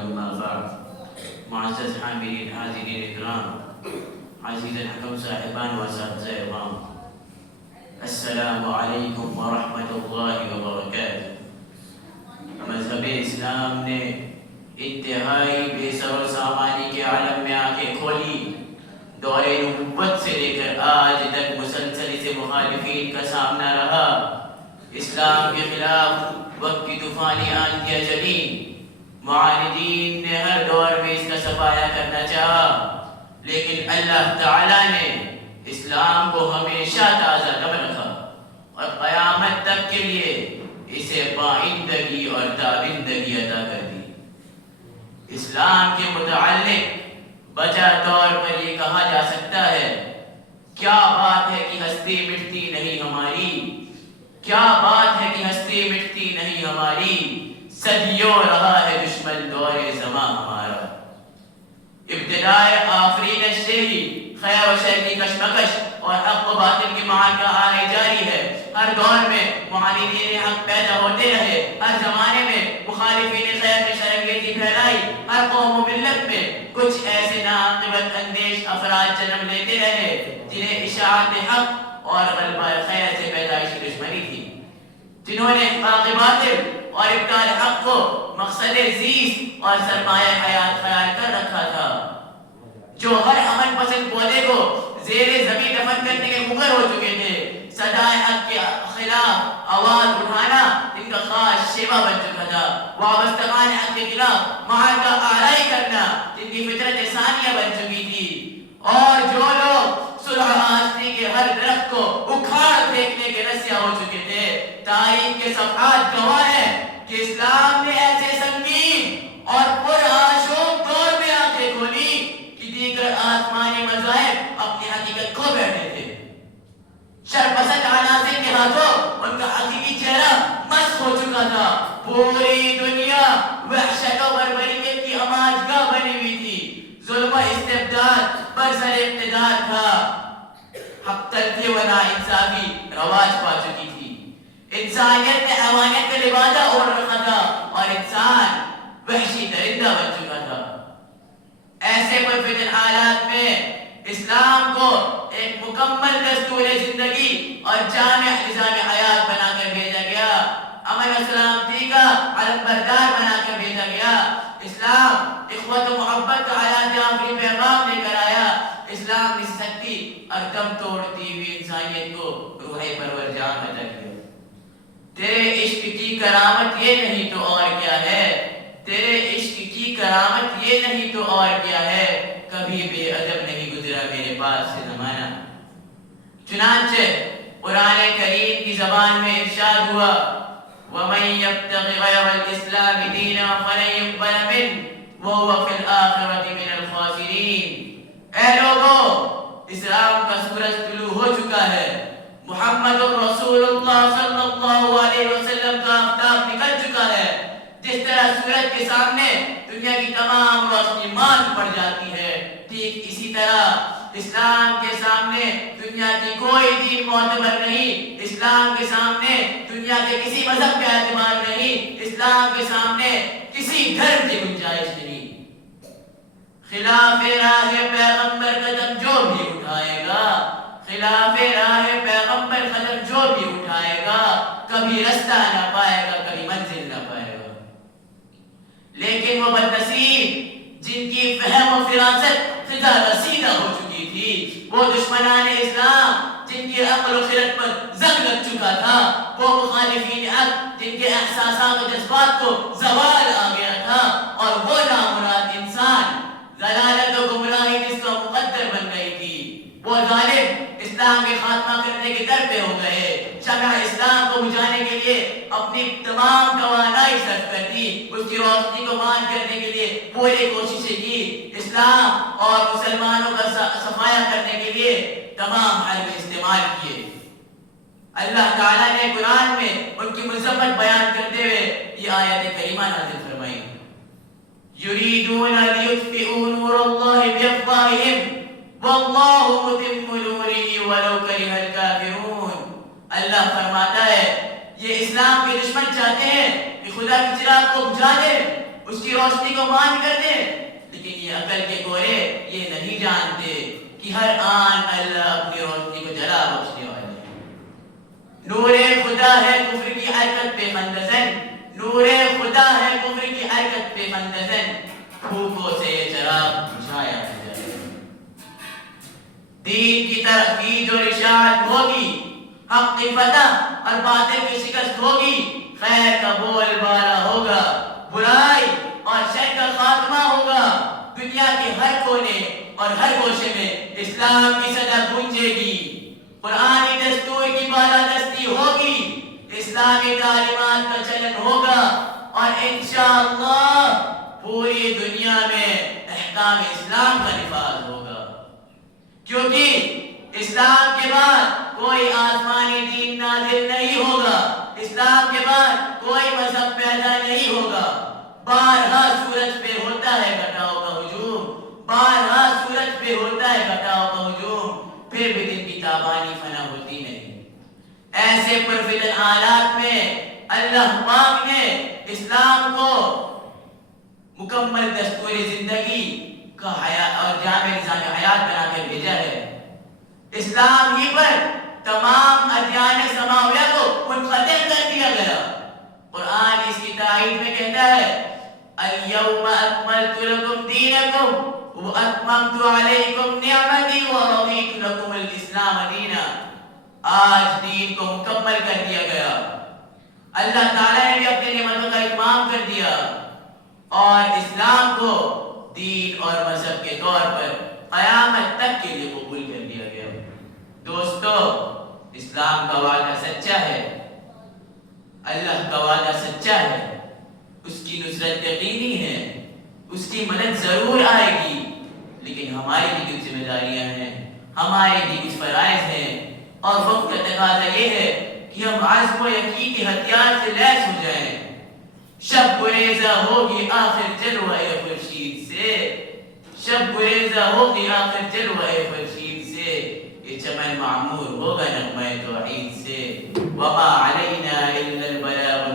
أما بعد معزز حاملین حاضرین اکرام عزیز الحکم صاحبان و اساتذہ اکرام السلام علیکم ورحمۃ اللہ وبرکاتہ۔ مذہب اسلام نے انتہائی بے سر و سامانی کے عالم میں آنکھیں کھولی، دور نبوت سے لے کر آج تک مسلسل اسے مخالفین کا سامنا رہا۔ اسلام کے خلاف وقت کی طوفانی آندیاں چلیں، معاندین نے ہر دور میں اس کا صفایا کرنا چاہا، لیکن اللہ تعالیٰ نے اسلام کو ہمیشہ تازہ دم رکھا اور قیامت تک کے لیے اسے پائندگی اور تابندگی عطا کر دی۔ اسلام کے متعلق بجا طور پر یہ کہا جا سکتا ہے، کیا بات ہے کہ ہستی مٹتی نہیں ہماری، کیا بات ہے کہ ہستی مٹتی نہیں ہماری، صدیوں رہا ہے دشمن دور زماں ہمارا۔ ابتدائے آفرینش سے ہی خیر و شر کی کشمکش اور حق و باطل کی معرکہ آنے جاری ہے۔ ہر دور میں معاندین حق پیدا ہوتے رہے، ہر زمانے میں مخالفین خیر نے شرنگیزی پھیلائی، ہر قوم و ملت میں کچھ ایسے ناعاقبت اندیش افراد جنم لیتے رہے جنہیں اشاعت حق اور غلبہ خیر سے پیدائشی دشمنی تھی، جنہوں نے احقاق باطل اور ابطال حق کو مقصد زیست اور سرمایہ حیات خیال کر رکھا تھا، جو ہر امن پسند پودے کو زیر زمین دفن کرنے کے مغر ہو چکے تھے، صدائے حق کے خلاف آواز اٹھانا ان کا خاص شیوا بن چکا تھا، وابستگان حق کے خلاف معرکہ آرائی کرنا جن کی فطرت ثانیہ بن چکی تھی، اور جو لوگ صلح آستی کے ہر درخت کو اکھاڑ پھینکنے کے رسیا ہو چکے تھے، تاریخ کے صفحات گواہ ہیں کہ اسلام نے ایسے سنگین اور پرآشوب دور میں آنکھیں کھولی کہ دیگر آسمانی مذاہب اپنی حقیقت کھو بیٹھے تھے۔ شرپسند عناصر کے ہاتھوں ان کا حقیقی چہرہ مسخ ہو چکا تھا، پوری دنیا وحشت و بربریت کی آماجگاہ بنی ہوئی تھی، ظلم و استبداد برسر اقتدار تھا، حق تلفی و ناانصافی رواج پا چکی تھی، انسانیت نے حیوانیت کا لبادہ اوڑھ رکھا تھا اور انسان وحشی درندہ بن چکا تھا۔ ایسے پرفتن حالات میں اسلام کو ایک مکمل دستور زندگی اور جامع نظام حیات بنا کر بھیجا گیا، امن و سلامتی کا علم بردار بنا کر بھیجا گیا۔ اسلام اخوت و محبت کا حیات آخری پیغام لے کر آیا۔ اسلام نے سکتی اور دم توڑتی ہوئی انسانیت کو روح پرور جان عطا کیا۔ تیرے عشق کی کرامت یہ نہیں تو اور کیا ہے، تیرے عشق کی کرامت یہ نہیں تو اور کیا ہے، کبھی بے ادب نہیں گزرا میرے پاس سے زمانہ۔ چنانچہ قرآن کریم کی زبان میں ارشاد ہوا، وَمَن يَبْتَغِ غَيْرَ الْإِسْلَامِ دِينًا فَلَن يُقْبَلَ مِنْهُ وَهُوَ فِي الْآخِرَةِ مِنَ الْخَاسِرِينَ۔ اے لوگو، اسلام کا سورج طلوع ہو چکا ہے، محمد رسول اللہ صلی اللہ علیہ وسلم کا آفتاب نکل چکا ہے۔ جس طرح سورج کے سامنے دنیا کی تمام روشنی ماند پڑ جاتی ہے، ٹھیک اسی طرح اسلام کے سامنے دنیا کی کوئی دین معتبر نہیں، اسلام کے سامنے دنیا کے کسی مذہب کا اعتبار نہیں، اسلام کے سامنے کسی دھرم کی گنجائش نہیں۔ خلاف راہ پیغمبر قدم جو بھی اٹھائے گا، خلاف راہ پیغمبر قدم جو بھی اٹھائے گا، کبھی رستہ نہ پائے گا، کبھی منزل نہ پائے گا۔ لیکن وہ بدنصیب جن کی فہم و فراست خدا رسیدہ ہو چکی تھی، وہ دشمنان اسلام جن کی عقل و خرد پر زنگ لگ چکا تھا، وہ مخالفین حق جن کے احساسات و جذبات کو زوال آ گیا تھا، اور وہ نامراد انسان ضلالت و گمراہی جس کا مقدر بن گئی تھی، وہ ظالم اسلام کے خاتمہ کرنے کے در پہ ہو گئے، شمع اسلام کو بجھانے کے لیے اپنی تمام توانائی صرف کر دی، اس کی روشنی کو بند کرنے کے لیے پوری کوششیں کی، اسلام اور مسلمانوں کا صفایا کرنے کے لیے تمام حربے استعمال کیے۔ اللہ تعالیٰ نے قرآن میں ان کی مذمت بیان کرتے ہوئے یہ آیت کریمہ نازل فرمائی، یریدون لیطفئوا نور اللہ بافواہہم واللہ متم نورہ ولو کرہ الکافرون۔ اللہ فرماتا ہے یہ اسلام کے دشمن چاہتے ہیں کہ خدا کی چراغ کو بجھا دے، اس کی روشنی کو بند کر دیں، لیکن یہ عقل کے گورے یہ نہیں جانتے کہ ہر آن اللہ اپنی روشنی کو جلا بخشنے والے ہیں۔ نور خدا ہے کفر کی حرکت پہ مندزن، نور خدا ہے کفر کی حرکت پہ مندزن، پھوکوں سے یہ چراغ بجھایا نہ جائے۔ دین کی ترویج اور اشاعت ہوگی، حق کی فتح اور باطل کی شکست ہوگی، خیر کا بول بالا ہوگا، برائی اور شر کا خاتمہ ہوگا، دنیا کے ہر کونے اور ہر گوشے میں اسلام کی صدا گونجے گی، قرآنی دستور کی بالادستی ہوگی، اسلامی تعلیمات کا چلن ہوگا، اور انشاءاللہ پوری دنیا میں احکام اسلام کا نفاذ ہوگا، کیونکہ اسلام کے بعد کوئی آسمانی دین نازل نہیں ہوگا، اسلام کے بعد کوئی مذہب پیدا نہیں ہوگا۔ بارہا سورج پہ ہوتا ہے گھٹاؤ کا ہجوم، بارہا سورج پہ ہوتا ہے گھٹاؤ کا ہجوم، پھر بھی دن کی تابانی فنا ہوتی نہیں۔ ایسے پرفتن حالات میں اللہ پاک نے اسلام کو مکمل دستور زندگی کا حیات اور جامع نظام حیات بنا کر بھیجا ہے۔ اسلام ہی پر تمام ادیان سماویہ کو منقطع کر دیا گیا۔ قرآن اس کی تائید میں کہتا ہے اليوم اکملت لکم دینکم واتممت علیکم نعمتی ورضیت لکم الاسلام دینا۔ آج دین کو مکمل کر دیا گیا، اللہ تعالیٰ نے بھی اپنی نعمتوں کا اتمام کر دیا اور اسلام کو دین اور مذہب کے طور پر قیامت تک کے لیے قبول کر دیا گیا۔ دوستو، اسلام کا وعدہ سچا ہے، اللہ کا وعدہ سچا ہے، اس کی نصرت یقینی ہے، اس کی مدد ضرور آئے گی، لیکن ہماری بھی کچھ ذمہ داریاں ہیں، ہمارے بھی کچھ فرائض ہیں، اور وقت کا تقاضا یہ ہے کہ ہم عزم و یقین کے ہتھیار سے لیس ہو جائیں۔ شب گریزہ ہوگی آخر جلوہ خورشید سے، شب گریزہ ہوگی آخر جلوہ خورشید سے، یہ چمن معمور ہوگا نغمہ توحید سے۔ وما علینا